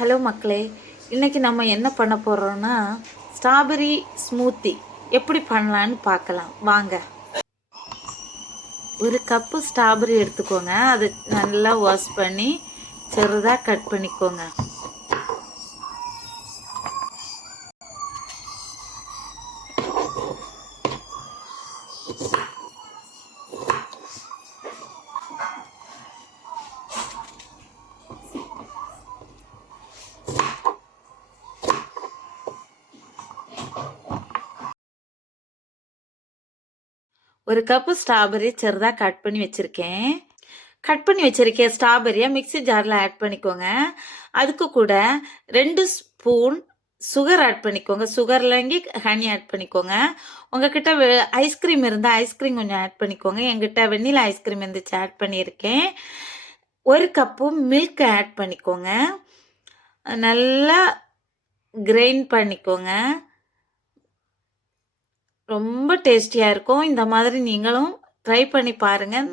Hello மக்களே, இன்றைக்கி நம்ம என்ன பண்ண போகிறோன்னா ஸ்ட்ராபெரி ஸ்மூத்தி எப்படி பண்ணலான்னு பார்க்கலாம் வாங்க. ஒரு கப்பு ஸ்ட்ராபெரி எடுத்துக்கோங்க. அதை நல்லா வாஷ் பண்ணி சிறுதாக கட் பண்ணிக்கோங்க. ஒரு கப்பு ஸ்ட்ராபெரி சிறுதாக கட் பண்ணி வச்சுருக்கேன். ஸ்ட்ராபெரியை மிக்ஸி ஜாரில் ஆட் பண்ணிக்கோங்க. அதுக்கு கூட 2 ஸ்பூன் சுகர் ஆட் பண்ணிக்கோங்க. சுகர்லங்கி ஹனி ஆட் பண்ணிக்கோங்க. உங்ககிட்ட ஐஸ்கிரீம் இருந்தால் ஐஸ்கிரீம் கொஞ்சம் ஆட் பண்ணிக்கோங்க. என்கிட்ட வெண்ணிலா ஐஸ்கிரீம் இருந்துச்சு, ஆட் பண்ணியிருக்கேன். 1 கப்பு மில்க் ஆட் பண்ணிக்கோங்க. நல்லா கிரைண்ட் பண்ணிக்கோங்க. ரொம்ப டேஸ்டியாக இருக்கும். இந்த மாதிரி நீங்களும் ட்ரை பண்ணி பாருங்கள்.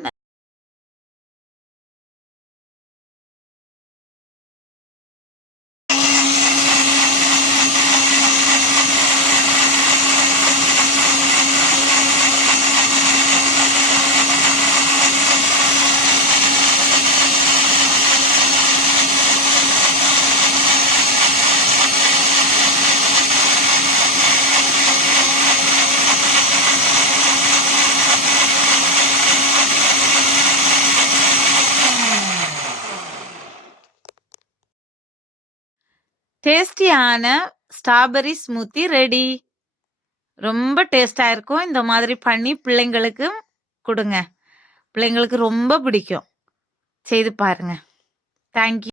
டேஸ்டியான ஸ்ட்ராபெரி ஸ்மூத்தி ரெடி. ரொம்ப டேஸ்டாக இருக்கும். இந்த மாதிரி பண்ணி பிள்ளைங்களுக்கு கொடுங்க. பிள்ளைங்களுக்கு ரொம்ப பிடிக்கும். செய்து பாருங்க. தேங்க்யூ.